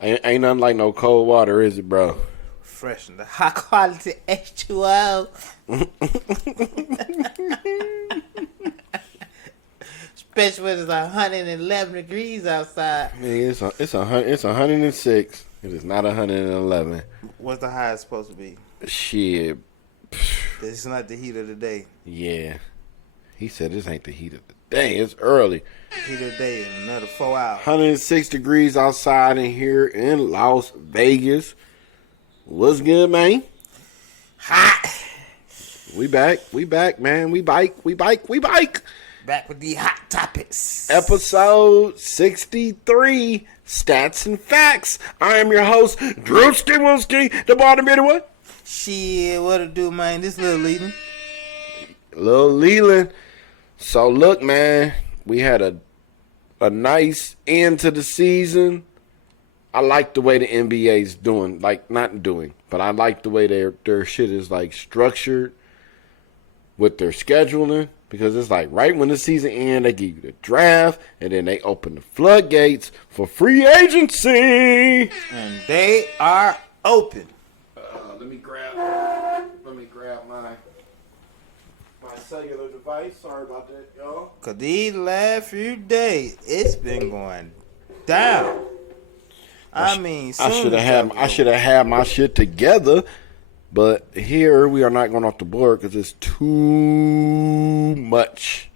Ain't nothing like no cold water, is it, bro? Fresh and the high quality H2O. Especially when it's 111 degrees outside. Man, it's 106. It is not 111. What's the highest supposed to be? Shit. This is not the heat of the day. Yeah. He said this ain't the heat of the day. It's early. Heat of the day in another 4 hours. 106 degrees outside in here in Las Vegas. What's good, man? Hot. We back, man. We bike. Back with the hot topics. Episode 63, Statz and Factz. I am your host, Drewski Wilski, the bottom of the what? Shit, what to do, man? This little Leland. Lil Leland. So look, man, we had a nice end to the season. I like the way the NBA's doing, like not doing, but I like the way their shit is like structured with their scheduling, because it's like right when the season ends, they give you the draft, and then they open the floodgates for free agency. And they are open. Let me grab my cellular device. Sorry about that, y'all. Cause these last few days, it's been going down. I should have had my shit together, but here we are not going off the board because it's too much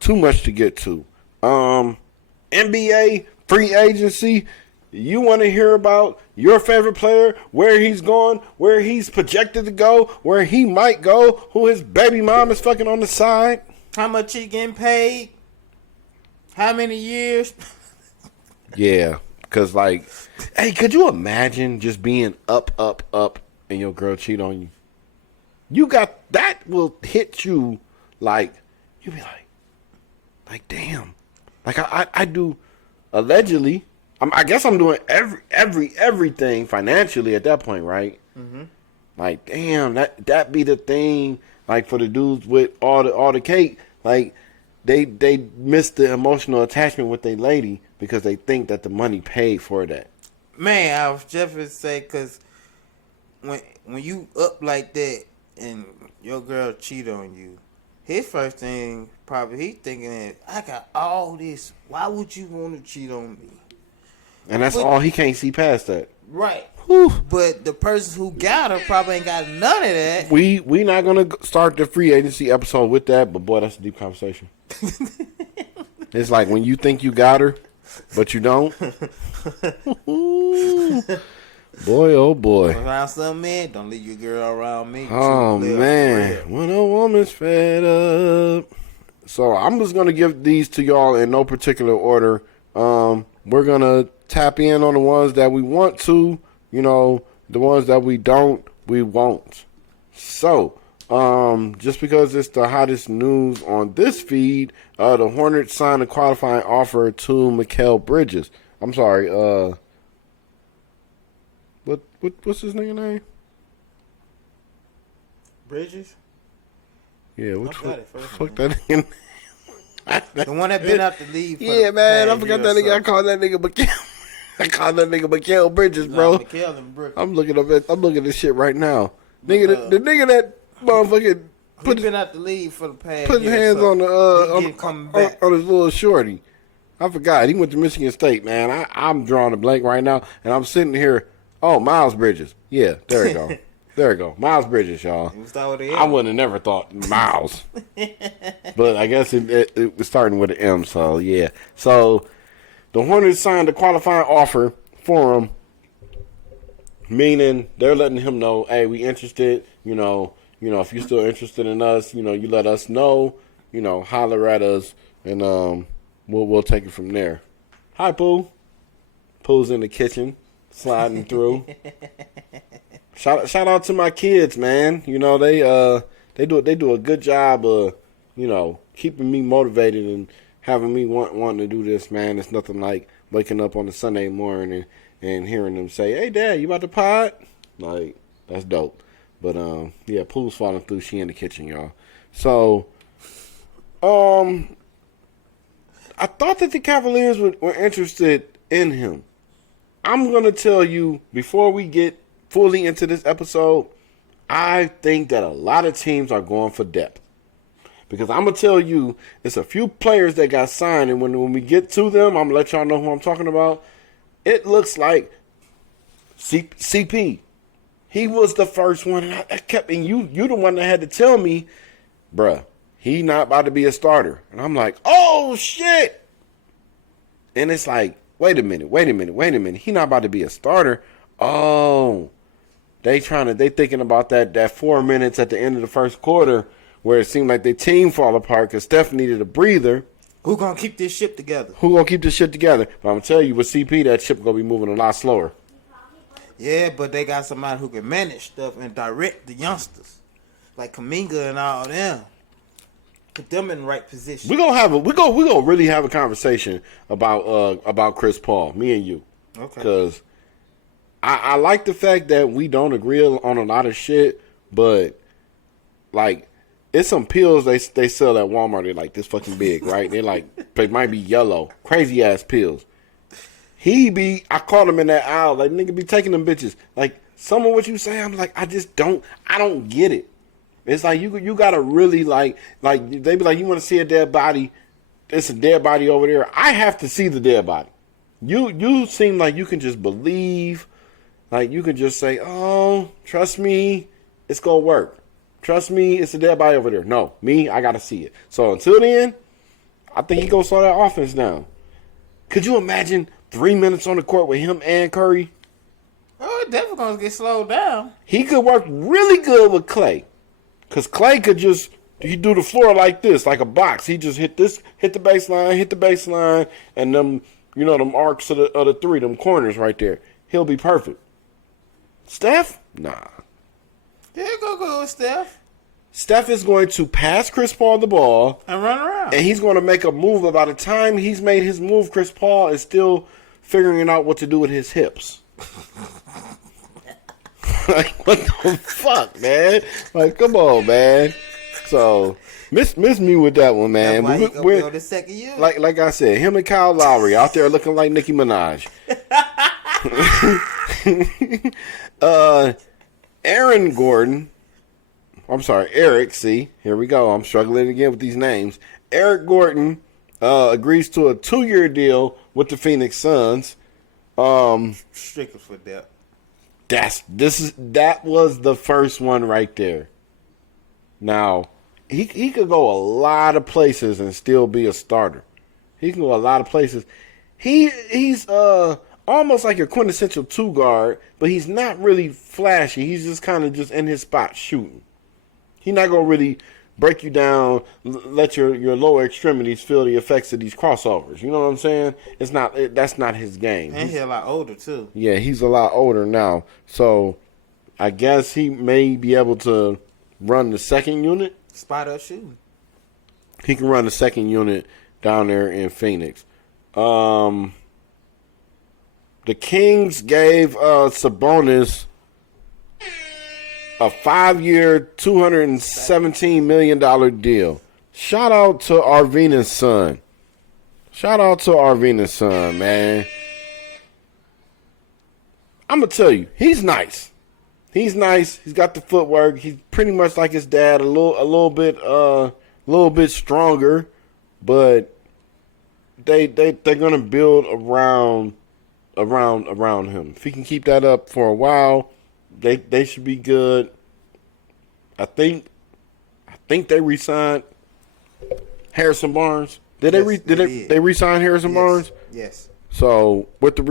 to get to. NBA free agency. You want to hear about your favorite player, where he's going, where he's projected to go, where he might go, who his baby mom is fucking on the side? How much he getting paid? How many years? Yeah, because like, hey, could you imagine just being up, and your girl cheat on you? You got, that will hit you like, you'll be like, damn. Like I do, allegedly. I guess I'm doing everything financially at that point, right? Mm-hmm. Like, damn, that be the thing. Like for the dudes with all the cake, like they miss the emotional attachment with their lady because they think that the money paid for that. Man, I was just gonna say, cause when you up like that and your girl cheat on you, his first thing probably he thinking is, I got all this. Why would you want to cheat on me? And that's all he can't see past that. Right. Whew. But the person who got her probably ain't got none of that. We not going to start the free agency episode with that, but boy, that's a deep conversation. It's like when you think you got her, but you don't. Boy, oh boy. Around some men, don't leave your girl around me. Oh, man. When a woman's fed up. So I'm just going to give these to y'all in no particular order. We're going to tap in on the ones that we want to, the ones that we don't, we won't. So, just because it's the hottest news on this feed, the Hornets signed a qualifying offer to Mikal Bridges. I'm sorry, what's his name? Bridges? Yeah, fuck that nigga. The one that been out the league. Yeah, man, I forgot that nigga. I called that nigga Mikal. I called that nigga Mikal Bridges, bro. I'm looking at this shit right now. Nigga, the nigga that motherfucking been out the league for the past. Put his hands on his little shorty. I forgot he went to Michigan State, man. I'm drawing a blank right now, and I'm sitting here. Oh, Miles Bridges. Yeah, there you go. There we go. Miles Bridges, y'all. I wouldn't have never thought Miles. But I guess it was starting with an M, so yeah. So the Hornets signed a qualifying offer for him, meaning they're letting him know, hey, we interested, if you're still interested in us, you let us know, holler at us, and we'll take it from there. Hi, Pooh. Pooh's in the kitchen, sliding through. Shout out to my kids, man. They do a good job of, keeping me motivated and having me wanting to do this, man. It's nothing like waking up on a Sunday morning and hearing them say, "Hey, Dad, you about to pod?" Like, that's dope. But yeah, Pooh's falling through. She in the kitchen, y'all. So, I thought that the Cavaliers were interested in him. I'm going to tell you, before we get fully into this episode, I think that a lot of teams are going for depth. Because I'm going to tell you, it's a few players that got signed, and when we get to them, I'm going to let y'all know who I'm talking about. It looks like CP. He was the first one, and I kept, and you the one that had to tell me, bruh, he not about to be a starter. And I'm like, oh, shit. And it's like, wait a minute. He not about to be a starter. Oh, they thinking about that 4 minutes at the end of the first quarter where it seemed like their team fall apart because Steph needed a breather. Who gonna keep this ship together? But I'm gonna tell you, with CP, that ship gonna be moving a lot slower. Yeah, but they got somebody who can manage stuff and direct the youngsters, like Kaminga and all them. Put them in the right position. We gonna really have a conversation about Chris Paul, me and you. Okay. Because I like the fact that we don't agree on a lot of shit, but like it's some pills they sell at Walmart. They're like this fucking big, right? They might be yellow, crazy ass pills. I caught him in that aisle, like nigga be taking them bitches. Like some of what you say, I'm like I don't get it. It's like you gotta really like they be like, you want to see a dead body? There's a dead body over there. I have to see the dead body. You seem like you can just believe, like you can just say, oh, trust me, it's gonna work. Trust me, it's a dead body over there. No, me, I gotta see it. So until then, I think he gonna slow that offense down. Could you imagine 3 minutes on the court with him and Curry? Oh, it definitely gonna get slowed down. He could work really good with Clay. Because Clay could he do the floor like this, like a box. He just hit the baseline, and them, them arcs of the three, them corners right there. He'll be perfect. Steph? Nah. Yeah, go with Steph. Steph is going to pass Chris Paul the ball. And run around. And he's going to make a move. By the time he's made his move, Chris Paul is still figuring out what to do with his hips. Like, what the fuck, man? Like, come on, man. So, miss me with that one, man. That's why he gonna be on the second year. Like I said, him and Kyle Lowry out there looking like Nicki Minaj. Eric, see, here we go. I'm struggling again with these names. Eric Gordon agrees to a 2-year deal with the Phoenix Suns. Strictly for depth. That was the first one right there. Now, he could go a lot of places and still be a starter. He can go a lot of places. He's almost like your quintessential 2 guard, but he's not really flashy. He's just kind of just in his spot shooting. He's not gonna really break you down, let your lower extremities feel the effects of these crossovers. You know what I'm saying? That's not his game. And he's a lot older too. Yeah, he's a lot older now. So I guess he may be able to run the second unit. Spot up shooting. He can run the second unit down there in Phoenix. The Kings gave Sabonis a 5-year, $217 million deal. Shout out to Arvina's son. Man. I'm going to tell you, he's nice. He's got the footwork. He's pretty much like his dad, a little bit stronger, but they're going to build around him. If he can keep that up for a while, they should be good. I think they re-signed Harrison Barnes. Did they re-sign Harrison Barnes? Yes. So with the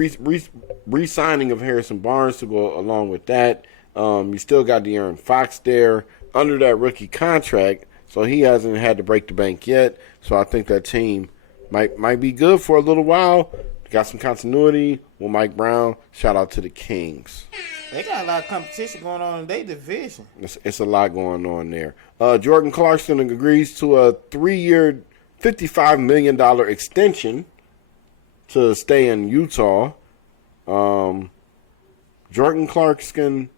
re-signing of Harrison Barnes to go along with that, you still got De'Aaron Fox there under that rookie contract, so he hasn't had to break the bank yet. So I think that team might be good for a little while. Got some continuity with Mike Brown. Shout out to the Kings. They got a lot of competition going on in their division. It's a lot going on there. Jordan Clarkson agrees to a 3-year, $55 million extension to stay in Utah. Jordan Clarkson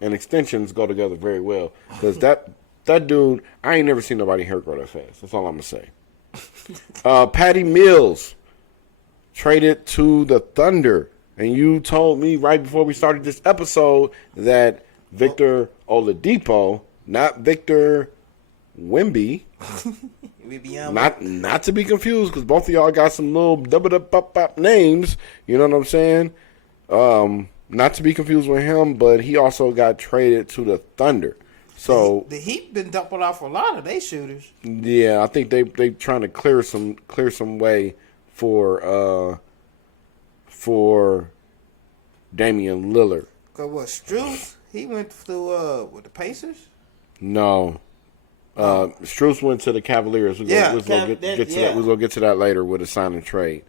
and extensions go together very well. Because that dude, I ain't never seen nobody hair grow that fast. That's all I'm going to say. Patty Mills. traded to the Thunder. And you told me right before we started this episode that Victor Oladipo, not Victor Wemby, not to be confused, because both of y'all got some little double-up names. You know what I'm saying? Not to be confused with him, but he also got traded to the Thunder. So the Heat been dumping off a lot of they shooters. Yeah, I think they trying to clear some way for Damian Lillard. Cause what, Strus? He went to with the Pacers? No. Strus went to the Cavaliers. We're gonna get to that later with a sign and trade.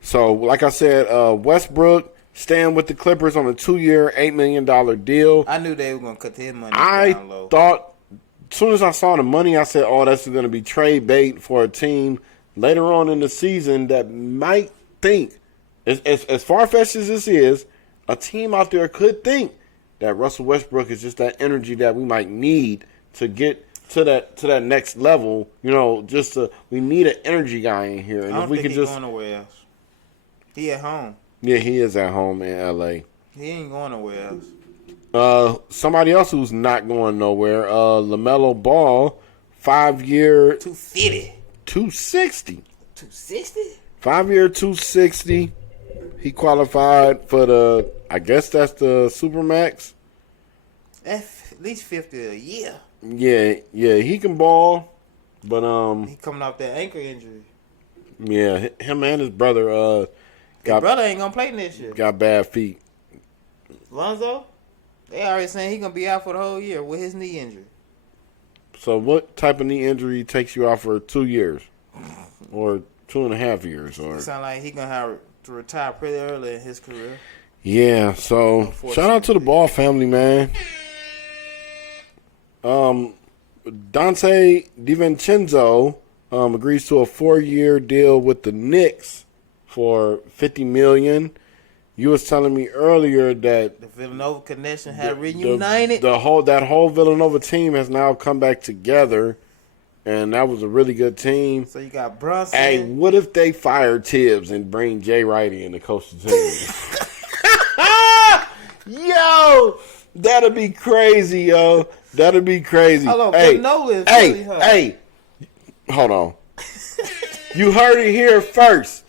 So, like I said, Westbrook staying with the Clippers on a 2-year, $8 million deal. I knew they were gonna cut his money down low. Thought, as soon as I saw the money, I said, "Oh, that's going to be trade bait for a team later on in the season that might think." As far-fetched as this is, a team out there could think that Russell Westbrook is just that energy that we might need to get to that next level. You know, we need an energy guy in here. And I don't think he's going nowhere else. He at home. Yeah, he is at home in L.A. He ain't going nowhere else. Somebody else who's not going nowhere, LaMelo Ball, 5-year... 250. 260. 260? 5-year, 260. He qualified for I guess that's the Supermax. That's at least 50 a year. Yeah, he can ball, but he coming off that ankle injury. Yeah, him and his brother his brother ain't gonna play this year. Got bad feet. Lonzo, they already saying he gonna be out for the whole year with his knee injury. So what type of knee injury takes you out for 2 years, or 2.5 years, or? It sound like he gonna have to retire pretty early in his career. Yeah, so shout out to the Ball family, man. Dante DiVincenzo agrees to a 4-year deal with the Knicks for $50 million. You was telling me earlier that the Villanova connection had reunited. That whole Villanova team has now come back together, and that was a really good team. So you got Brunson. Hey, what if they fire Tibbs and bring Jay Wright in to coach the team? Yo, that'd be crazy, yo. That'd be crazy. Hold on, hey, hold on. You heard it here first.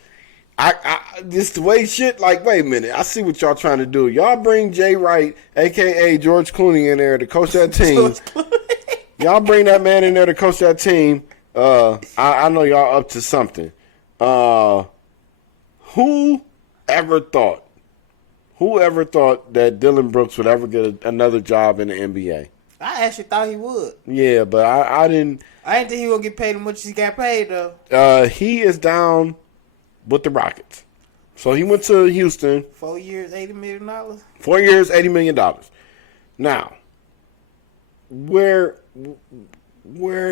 This the way shit. Like, wait a minute. I see what y'all trying to do. Y'all bring Jay Wright, aka George Clooney, in there to coach that team. Y'all bring that man in there to coach that team. I know y'all up to something. Who ever thought that Dylan Brooks would ever get another job in the NBA? I actually thought he would. Yeah, but I didn't. I didn't think he would get paid as much as he got paid, though. He is down with the Rockets. So he went to Houston. 4 years, $80 million? 4 years, $80 million. Now, where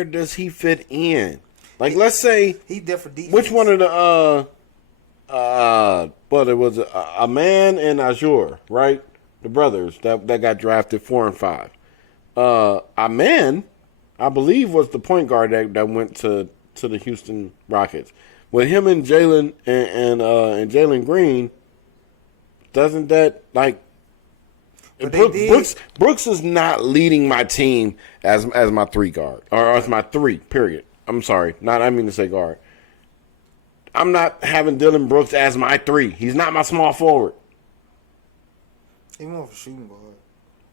does he fit in? Like, let's say he's there for defense. Which one of the but it was a man and Azure, right? The brothers that got drafted 4 and 5. A man, I believe, was the point guard that went to the Houston Rockets. With him and Jalen and Jalen Green, doesn't that like Brooks is not leading my team as my 3 guard or as my 3 period. I'm sorry, I mean to say guard. I'm not having Dylan Brooks as my 3. He's not my small forward. He's more of a shooting guard.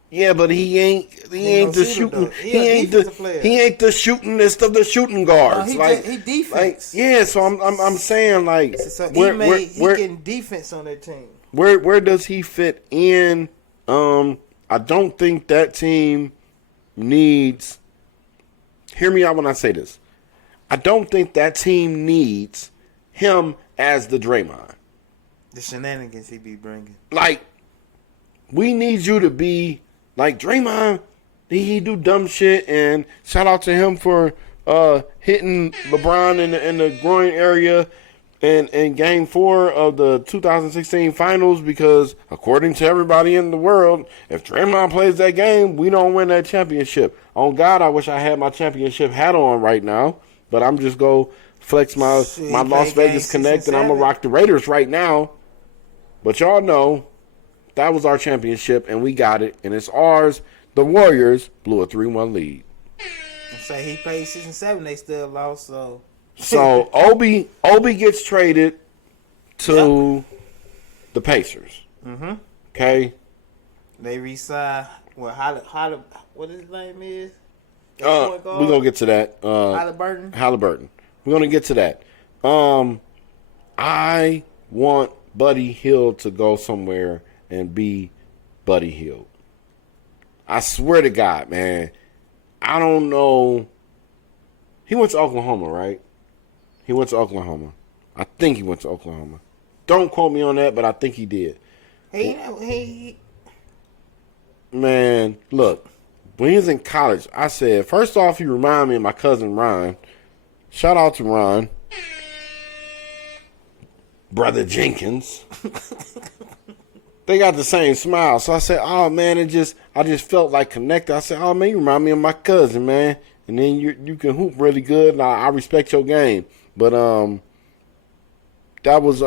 Yeah, but he ain't the shooting. He ain't the shootingest of the shooting guards. He defense. Yeah, so I'm saying like so he getting defense on that team. Where does he fit in? I don't think that team needs. Hear me out when I say this. I don't think that team needs him as the Draymond. The shenanigans he be bringing. Like, we need you to be like Draymond. He do dumb shit, and shout out to him for hitting LeBron in the groin area in Game 4 of the 2016 Finals, because according to everybody in the world, if Draymond plays that game, we don't win that championship. On God, I wish I had my championship hat on right now, but I'm just go flex my Shit, my he Las play Vegas games 6 Connect, and and I'm gonna 7. rock the Raiders right now. But y'all know that was our championship, and we got it, and it's ours. The Warriors blew a 3-1 lead. Say he played 6 and 7, they still lost. So Obi gets traded to the Pacers. Mm-hmm. Okay. They re-signed. What his name is? We're gonna get to that. Halliburton. We're gonna get to that. I want Buddy Hield to go somewhere and be Buddy Hield. I swear to God, man. I don't know. He went to Oklahoma, right? He went to Oklahoma. I think he went to Oklahoma. Don't quote me on that, but I think he did. Man, look. When he was in college, I said, first off, he reminded me of my cousin Ron. Shout out to Ron. Brother Jenkins. They got the same smile. So I said, oh, man, I just felt like connected. I said, oh, man, you remind me of my cousin, man. And then you can hoop really good, and I respect your game. But that was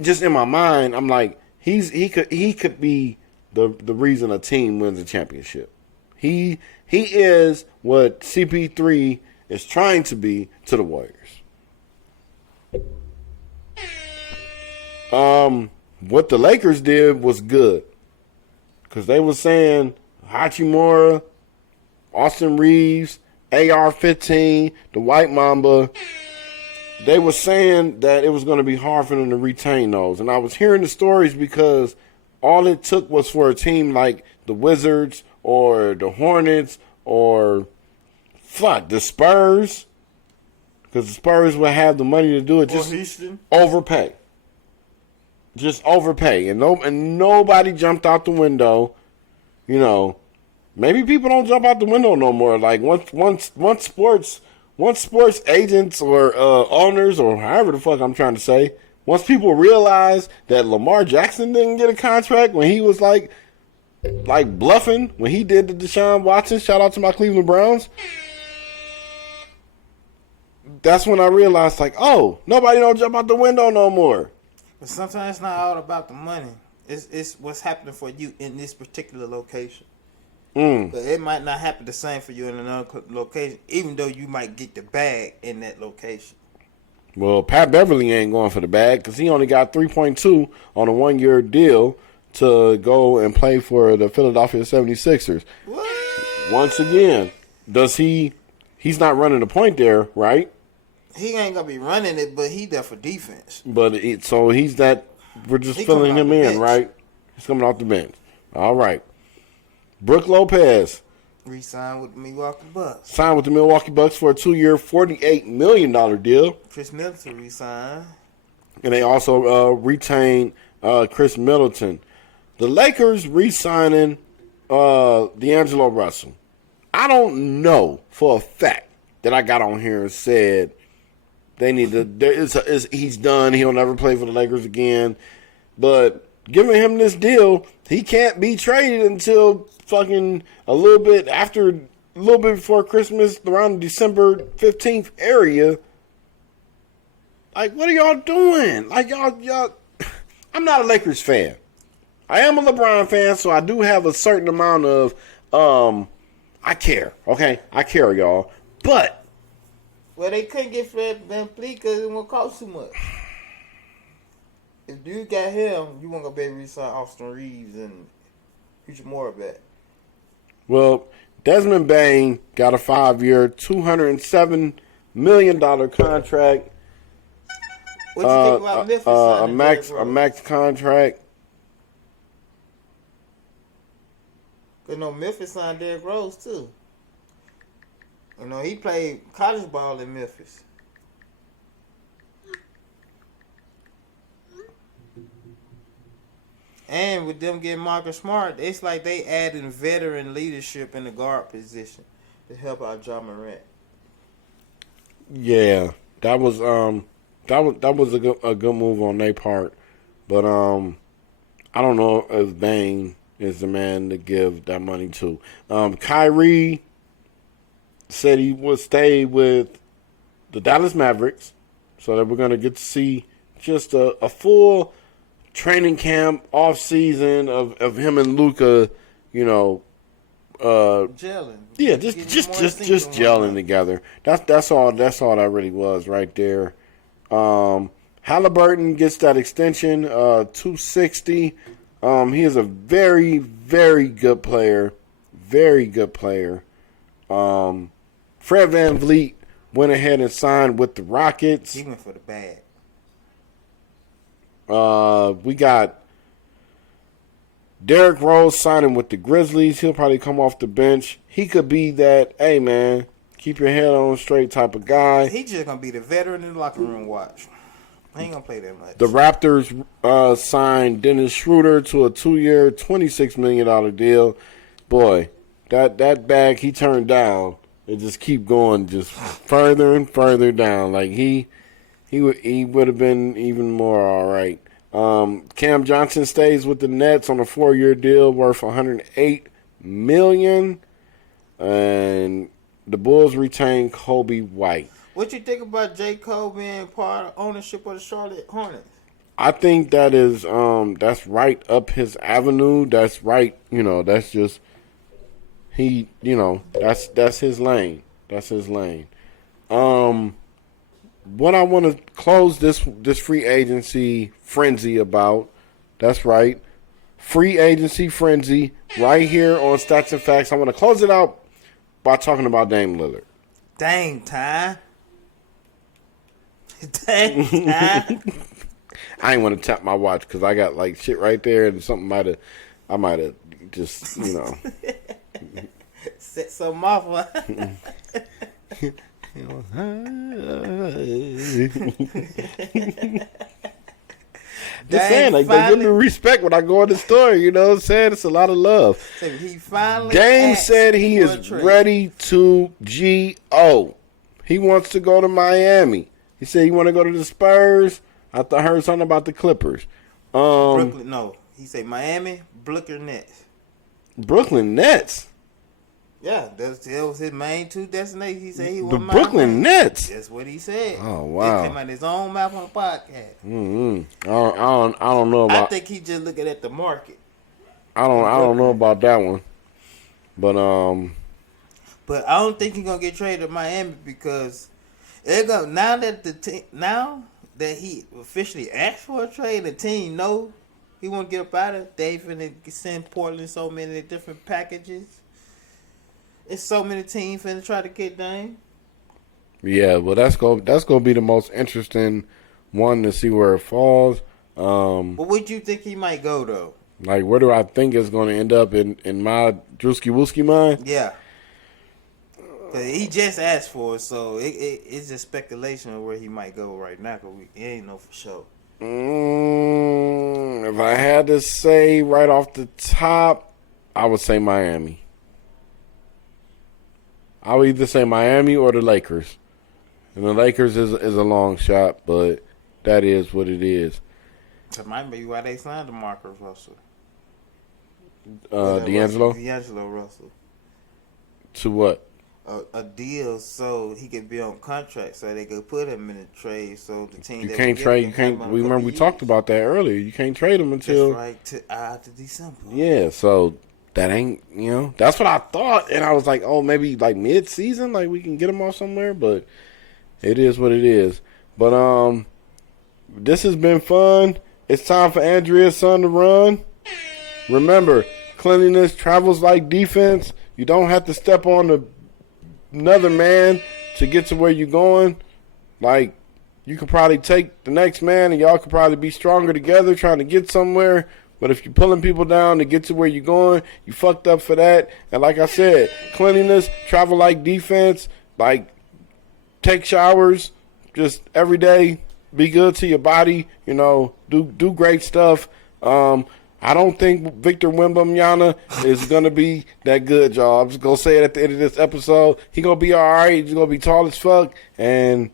just in my mind, I'm like, he could be the reason a team wins a championship. He is what CP3 is trying to be to the Warriors. What the Lakers did was good. Because they were saying Hachimura, Austin Reeves, AR-15, the White Mamba. They were saying that it was going to be hard for them to retain those. And I was hearing the stories because all it took was for a team like the Wizards or the Hornets or the Spurs. Because the Spurs would have the money to do it. Just overpay. Just overpay. And nobody jumped out the window. You know, maybe people don't jump out the window no more. Like once sports agents or owners or however the fuck I'm trying to say, once people realize that Lamar Jackson didn't get a contract when he was like bluffing when he did the Deshaun Watson, shout out to my Cleveland Browns. That's when I realized, like, oh, nobody don't jump out the window no more. But sometimes it's not all about the money. It's what's happening for you in this particular location. But it might not happen the same for you in another location, even though you might get the bag in that location. Well, Pat Beverly ain't going for the bag because he only got 3.2 on a 1-year deal to go and play for the Philadelphia 76ers. What? Once again, he's not running the point there, right? He ain't going to be running it, but he there for defense. But he's that, we're just filling him in, right? He's coming off the bench. All right. Brooke Lopez. Re-signed with the Milwaukee Bucks. Signed with the Milwaukee Bucks for a 2-year, $48 million deal. Chris Middleton re-signed. And they also retained Chris Middleton. The Lakers re-signing D'Angelo Russell. I don't know for a fact that I got on here and said they need to. He's done. He'll never play for the Lakers again. But giving him this deal, he can't be traded until fucking a little bit before Christmas, around December 15th area. Like, what are y'all doing? Like, y'all. I'm not a Lakers fan. I am a LeBron fan, so I do have a certain amount of I care. Okay, I care, y'all. But well, they couldn't get Fred VanVleet because it won't cost too much. If you got him, you won't go be able to re-sign Austin Reeves and future more back. Well, Desmond Bain got a 5-year, $207 million contract. What you think about Memphis? A max contract. Cause Memphis signed Derrick Rose too. He played college ball in Memphis. And with them getting Marcus Smart, it's like they adding veteran leadership in the guard position to help out Ja Morant. Yeah, that was a good move on their part, but I don't know if Bain is the man to give that money to. Kyrie said he would stay with the Dallas Mavericks, so that we're going to get to see just a full training camp off season of him and Luka, gelling. Yeah, just gelling together. That's all that really was right there. Halliburton gets that extension, $260. He is a very, very good player. Very good player. Fred VanVleet went ahead and signed with the Rockets. He went for the bag. We got Derrick Rose signing with the Grizzlies. He'll probably come off the bench. He could be that, hey, man, keep your head on straight type of guy. He just going to be the veteran in the locker room watch. He ain't going to play that much. The Raptors signed Dennis Schroeder to a 2-year, $26 million deal. Boy, that bag he turned down, it just keep going just further and further down. Like, he would have been even more all right. Cam Johnson stays with the Nets on a 4-year deal worth $108 million, and the Bulls retain Kobe White. What you think about J. Cole being part of ownership of the Charlotte Hornets? I think that is that's right up his avenue. That's right, that's just that's his lane. That's his lane. What I want to close this free agency frenzy about, that's right, free agency frenzy right here on Statz and Factz. I want to close it out by talking about Dame Lillard. Dang time. Dang time. I ain't want to tap my watch because I got like shit right there and something I might have just, set something off. Just saying, like, they give me respect when I go in the store, you know what I'm saying? It's a lot of love. He finally Dame said he is ready to G-O. He wants to go to Miami. He said he want to go to the Spurs. I heard something about the Clippers. Brooklyn, no. He said Miami, Brooklyn Nets. Brooklyn Nets? Yeah, that was his main two destinations. He said he The wanted Brooklyn Nets? That's what he said. Oh, wow. It came out his own mouth on the podcast. I don't know about. I think he just looking at the market. I don't know about that one. But I don't think he's gonna get traded to Miami because now that he officially asked for a trade, the team know he want to get up out of it. They finna send Portland so many different packages. It's so many teams finna try to get Dame. Yeah, well, that's gonna be the most interesting one to see where it falls. But where do you think he might go though? Like, where do I think it's gonna end up in my Drewski Wooski mind? Yeah, he just asked for it, so it's just speculation of where he might go right now. Cause we ain't know for sure. If I had to say right off the top, I would say Miami. I would either say Miami or the Lakers. And the Lakers is a long shot, but that is what it is. That might be why they signed to Marcus Russell. D'Angelo? D'Angelo Russell. To what? A deal so he could be on contract so they could put him in a trade so the team you can't trade. You can't. We remember we talked about that earlier. You can't trade him until to December. Yeah, so that ain't, that's what I thought, and I was like, oh, maybe like mid-season, like we can get him off somewhere, but it is what it is. But this has been fun. It's time for Andrea's son to run. Remember, cleanliness travels like defense. You don't have to step on another man to get to where you're going. Like, you could probably take the next man and y'all could probably be stronger together trying to get somewhere. But if you're pulling people down to get to where you're going, you fucked up for that. And like I said, cleanliness, travel like defense, like take showers just every day. Be good to your body, do great stuff. I don't think Victor Wembanyama is going to be that good, y'all. I'm just going to say it at the end of this episode. He's going to be all right. He's going to be tall as fuck. And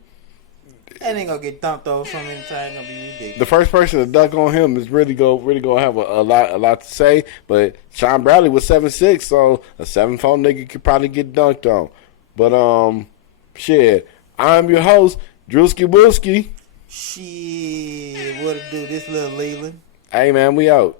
ain't going to get dunked over so many times. Going to be ridiculous. The first person to dunk on him is really going to have a lot to say. But Sean Bradley was 7'6", so a 7'4" nigga could probably get dunked on. But, shit, I'm your host, Drewski Booski. Shit, what to do? This little Leland. Hey, man, we out.